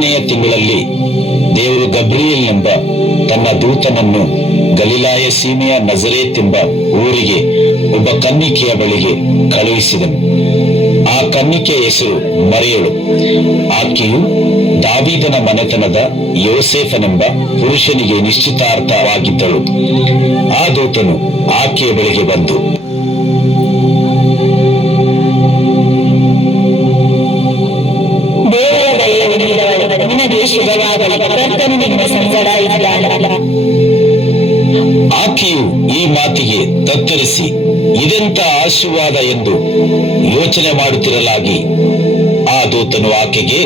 ಮೊದಲನೆಯ ತಿಂಗಳಲ್ಲಿ ದೇವರು ಗಬ್ರಿಯೇಲ್ ಎಂಬ ತನ್ನ ದೂತನನ್ನು ಗಲಿಲಾಯ ಸೀಮೆಯ ನಜರೇತ್ ಎಂಬ ಊರಿಗೆ ಒಬ್ಬ ಕನ್ನಿಕೆಯ ಬಳಿಗೆ ಕಳುಹಿಸಿದನು. ಆ ಕನ್ನಿಕೆಯ ಹೆಸರು ಮರಿಯಳು. ಆಕೆಯು ದಾವೀದನ ಮನೆತನದ ಯೋಸೇಫನೆಂಬ ಪುರುಷನಿಗೆ ನಿಶ್ಚಿತಾರ್ಥವಾಗಿದ್ದಳು. ಆ ದೂತನು ಆಕೆಯ ಬಳಿಗೆ ಬಂದು, ಆಕೆಯು ಈ ಮಾತಿಗೆ ತತ್ತರಿಸಿ ಇದೆಂತ ಆಶೀರ್ವಾದ ಎಂದು ಯೋಚನೆ ಮಾಡುತ್ತಿರಲಾಗಿ ಆ ದೂತನು ಆಕೆಗೆ,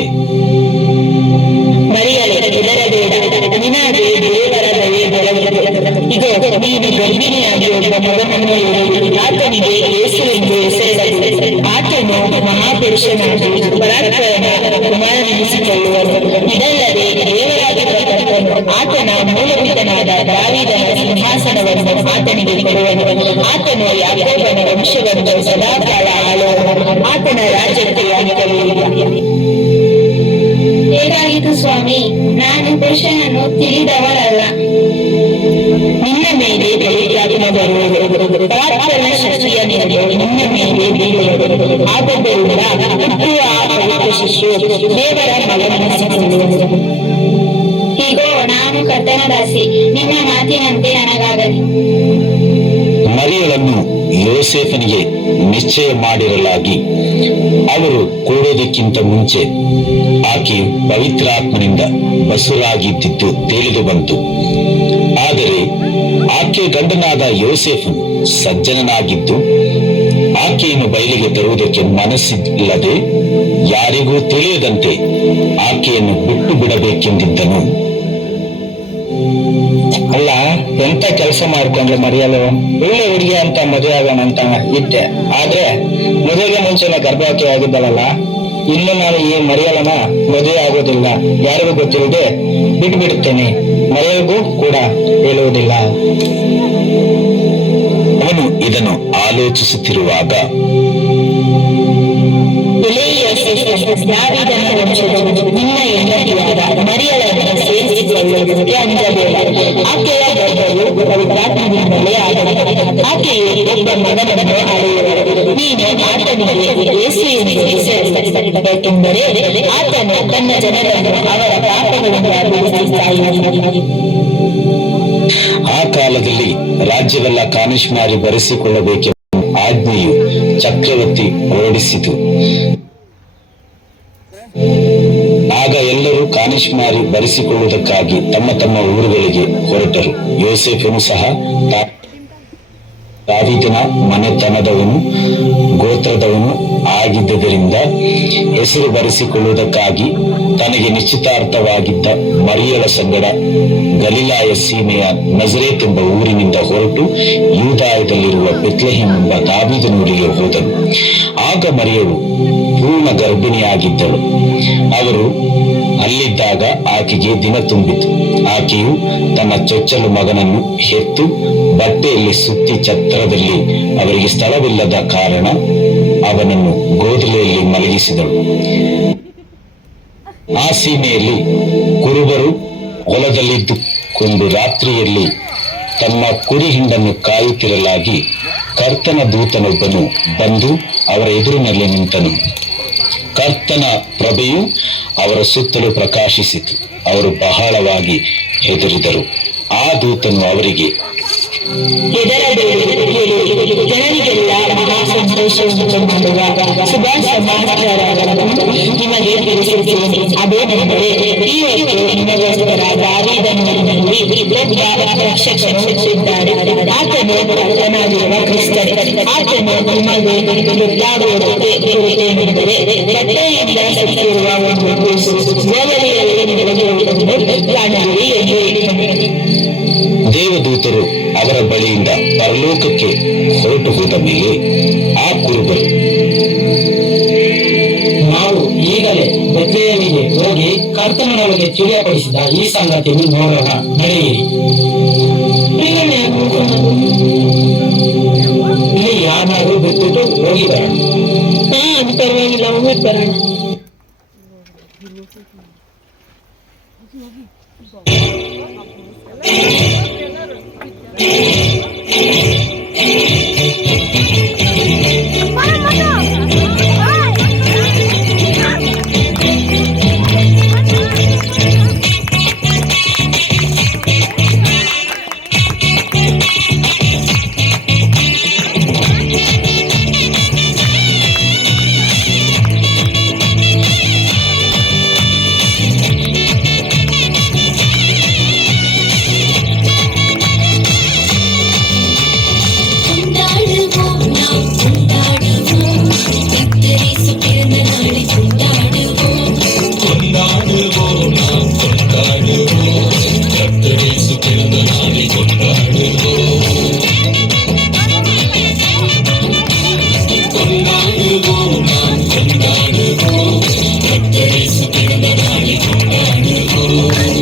ಮರಿಯಳೇ, ಹೆದರಬೇಡ, ನಿನಗೆ ದೇವರ ದಯೆ ದೊರೆಯುವುದು. ಇಗೋ, ನೀನು ಗರ್ಭಿಣಿಯಾಗಿ ಒಬ್ಬ ಮಗನನ್ನು ಹೆರುವಿ. ಆತನಿಗೆ ಯೇಸು ಎಂದು ಹೆಸರಿಡಬೇಕು. ಆತನು ಮಹಾಪುರುಷನಾಗಿ ಪರಾತ್ಪರನಾದ ಕುಮಾರನೆನಿಸಿಕೊಳ್ಳುವನು. ಇದಲ್ಲದೆ ದೇವರಾಗಿರತಕ್ಕನು ಆತನ ಮೂಲಪಿತನಾದ ದಾವೀದನ ಸಿಂಹಾಸನವನ್ನು ಆತನಿಗೆ ಕೊಡುವನು. ಆತನು ಯಾಕೋಬನ ವಂಶವನ್ನು ಸದಾಕಾಲ ಆಳುವನು. ಆತನ ರಾಜ್ಯಕ್ಕೆ ಅಂತ್ಯವಿಲ್ಲ. ಹೇಗಾಯಿತು ಸ್ವಾಮಿ? ನಾನು ಪುರುಷನನ್ನು ತಿಳಿದವಳಲ್ಲ. ನಿನ್ನ ಮೇಲೆ ಪವಿತ್ರಾತ್ಮ ಬರುವುದು, ಪರಾತ್ಪರನ ಶಕ್ತಿಯ ನೆರಳು ನಿನ್ನ ಮೇಲೆ ಬೀಳುವುದು. ಆದ್ದರಿಂದ ಹುಟ್ಟುವ ಆ ಪವಿತ್ರ ಶಿಶು ದೇವರ ಮಗನೆನಿಸಿಕೊಳ್ಳುವುದು. ಹೀಗೋ, ನಾನು ಕರ್ತನ ದಾಸಿ, ನಿನ್ನ ಮಾತಿನಂತೆ ನನಗಾಗಲಿ. ಮರಿಯಳನ್ನು ಯೋಸೇಫನಿಗೆ ನಿಶ್ಚಯ ಮಾಡಿರಲಾಗಿ ಅವರು ಕೂಡೋದಕ್ಕಿಂತ ಮುಂಚೆ ಆಕೆಯು ಪವಿತ್ರಾತ್ಮನಿಂದ ಬಸುರಾಗಿದ್ದಿದ್ದು ತಿಳಿದು ಬಂತು. ಆದರೆ ಆಕೆ ಗಂಡನಾದ ಯೋಸೇಫನು ಸಜ್ಜನನಾಗಿದ್ದು ಆಕೆಯನ್ನು ಬಯಲಿಗೆ ತರುವುದಕ್ಕೆ ಮನಸ್ಸಿಲ್ಲದೆ ಯಾರಿಗೂ ತಿಳಿಯದಂತೆ ಆಕೆಯನ್ನು ಬಿಟ್ಟು ಬಿಡಬೇಕೆಂದಿದ್ದನು. ಅಲ್ಲ, ಎಂತ ಕೆಲಸ ಮಾಡ್ಕೊಂಡ್ರೆ ಮರಿಯಲು? ಒಳ್ಳೆ ಹುಡುಗಿ ಅಂತ ಮದುವೆ ಆಗೋಣ ಅಂತ ಇದ್ದೆ. ಆದ್ರೆ ಮದುವೆಗೆ ಮುಂಚೆನೆ ಗರ್ಭವತಿ ಆಗಿದ್ದಳಲ್ಲ. ಇನ್ನು ನಾನು ಈ ಮರಿಯಲನ ಮದುವೆ ಆಗೋದಿಲ್ಲ, ಯಾರಿಗೂ ಗೊತ್ತಿಲ್ಲದೆ ಬಿಟ್ಟು ಬಿಡುತ್ತೇನೆ. ಮರೆಯಗೂ ಕೂಡ ಹೇಳುವುದಿಲ್ಲ. ಅವನು ಇದನ್ನು ಆಲೋಚಿಸುತ್ತಿರುವಾಗ ದಾವೀದನ ವಂಶದವನು ನಿನ್ನ ಹೆಂಡತಿಯಾದ ಮರಿಯಳನ್ನು ಸೇರಿಸಿಕೊಳ್ಳುವುದಕ್ಕೆ ಅಂಜಬೇಡ. ಆಕೆಯ ಗರ್ಭವು ಪವಿತ್ರಾತ್ಮದಿಂದಲೇ ಆಗಬೇಕು. ಆಕೆಯು ಒಬ್ಬ ಮಗನನ್ನು ಅಳೆಯುವಳು. ನೀನು ಆತನಿಗೆ ಯೇಸು ಎಂದು ಹೆಸರಿಸಬೇಕೆಂದರೆ ಆತನು ತನ್ನ ಜನರನ್ನು ಅವರ ಪಾಪಗಳಿಂದ ಬಿಡಿಸುತ್ತಾನೆ. ಆ ಕಾಲದಲ್ಲಿ ರಾಜ್ಯವೆಲ್ಲ ಕಾನಿಷ್ಮಾರಿ ಬರೆಸಿಕೊಳ್ಳಬೇಕೆಂಬ ಆಜ್ಞೆಯು ಚಕ್ರವರ್ತಿ ಹೊರಡಿಸಿತು. ಆಗ ಎಲ್ಲರೂ ಕಾನಿಷ್ಮಾರಿ ಬರೆಸಿಕೊಳ್ಳುವುದಕ್ಕಾಗಿ ತಮ್ಮ ತಮ್ಮ ಊರುಗಳಿಗೆ ಹೊರಟರು. ಯೋಸೇಫನು ಸಹ ದಾವೀದನ ಮನೆತನದವನು ಗೋತ್ರದವನು ಆಗಿದ್ದರಿಂದ ಹೆಸರು ಬರೆಸಿಕೊಳ್ಳುವುದಕ್ಕಾಗಿ ತನಗೆ ನಿಶ್ಚಿತಾರ್ಥವಾಗಿದ್ದ ಮರಿಯಳ ಸಂಗಡ ಗಲಿಲಾಯ ಸೀಮೆಯ ನಜರೇತ್ ಎಂಬ ಊರಿನಿಂದ ಹೊರಟು ಯೂದಾಯದಲ್ಲಿರುವ ಬೆತ್ಲೆಹೇಮ್ ಎಂಬ ದಾವೀದನೂರಿಗೆ ಹೋದನು. ಆಗ ಮರಿಯಳು ಪೂರ್ಣ ಗರ್ಭಿಣಿಯಾಗಿದ್ದಳು. ಅವರು ಅಲ್ಲಿದ್ದಾಗ ಆಕೆಗೆ ದಿನ ತುಂಬಿತು. ಆಕೆಯು ತನ್ನ ಚೊಚ್ಚಲು ಮಗನನ್ನು ಹೆತ್ತು ಬಟ್ಟೆಯಲ್ಲಿ ಸುತ್ತಿ ಛತ್ರದಲ್ಲಿ ಅವರಿಗೆ ಸ್ಥಳವಿಲ್ಲದ ಕಾರಣ ಅವನನ್ನು ಗೋದಲೆಯಲ್ಲಿ ಮಲಗಿಸಿದಳು. ಆ ಸೀಮೆಯಲ್ಲಿ ಕುರುಬರು ಹೊಲದಲ್ಲಿದ್ದುಕೊಂಡು ರಾತ್ರಿಯಲ್ಲಿ ತಮ್ಮ ಕುರಿ ಹಿಂಡನ್ನು ಕಾಯುತ್ತಿರಲಾಗಿ ಕರ್ತನ ದೂತನೊಬ್ಬನು ಬಂದು ಅವರ ಎದುರಿನಲ್ಲಿ ನಿಂತನು. ಕರ್ತನ ಪ್ರಭೆಯು ಅವರ ಸುತ್ತಲೂ ಪ್ರಕಾಶಿಸಿತು. ಅವರು ಬಹಳವಾಗಿ ಹೆದರಿದರು. ಆ ದೂತನು ಅವರಿಗೆ, ಜನರಿಗೆಲ್ಲ ಮಹಾ ಸಂತೋಷವನ್ನು ಮಾಡುವ ಶುಭ ಸಮಾಚಾರವನ್ನು ನಿಮಗೆ ತಿಳಿಸುತ್ತೇನೆ. ಅದೇನೆಂದರೆ, ಈ ಹೊತ್ತು ನಿಮಗೋಸ್ಕರ ದಾವೀದನೂರಿನಲ್ಲಿ ಒಬ್ಬ ರಕ್ಷಕನು ಹುಟ್ಟಿದ್ದಾನೆ. ಆತನು ಕರ್ತನಾಗಿರುವ ಕ್ರಿಸ್ತನೇ. ಆತನು ನಿಮಗೆ ಗೊತ್ತಾಗುವುದಕ್ಕೆ ಕುರಿತೇನೆಂದರೆ, ಬಟ್ಟೆಯಿಂದ ಸುತ್ತಿರುವ ಒಂದು ಕೂಸು ಗೋವಲಿಯಲ್ಲಿ ನಿಮಗೆ ಕಾಣುವಿರಿ ಎಂದು ಹೇಳಿದನು. ದೇವದೂತರು ಅವರ ಬಳಿಯಿಂದ ಪರಲೋಕಕ್ಕೆ ಹೊರಟು ಹೋದ ಮೇಲೆ ಆ ಕುರುಬರು, ನಾವು ಈಗಲೇ ಬೆತ್ಲೆಹೇಮಿಗೆ ಹೋಗಿ ಕರ್ತನು ನಮಗೆ ತಿಳಿಯಪಡಿಸಿದ ಈ ಸಂಗತಿಯನ್ನು ನೋಡೋಣ, ನಡೆಯಿರಿ. ಇಲ್ಲಿ ಯಾರು ಬಿಟ್ಟುಬಿಟ್ಟು ಹೋಗಿ ಬರೋಣ. ಪರವಾಗಿಲ್ಲ, ಹೋಗಿ ಬರೋಣ. கொண்டாடுவோம்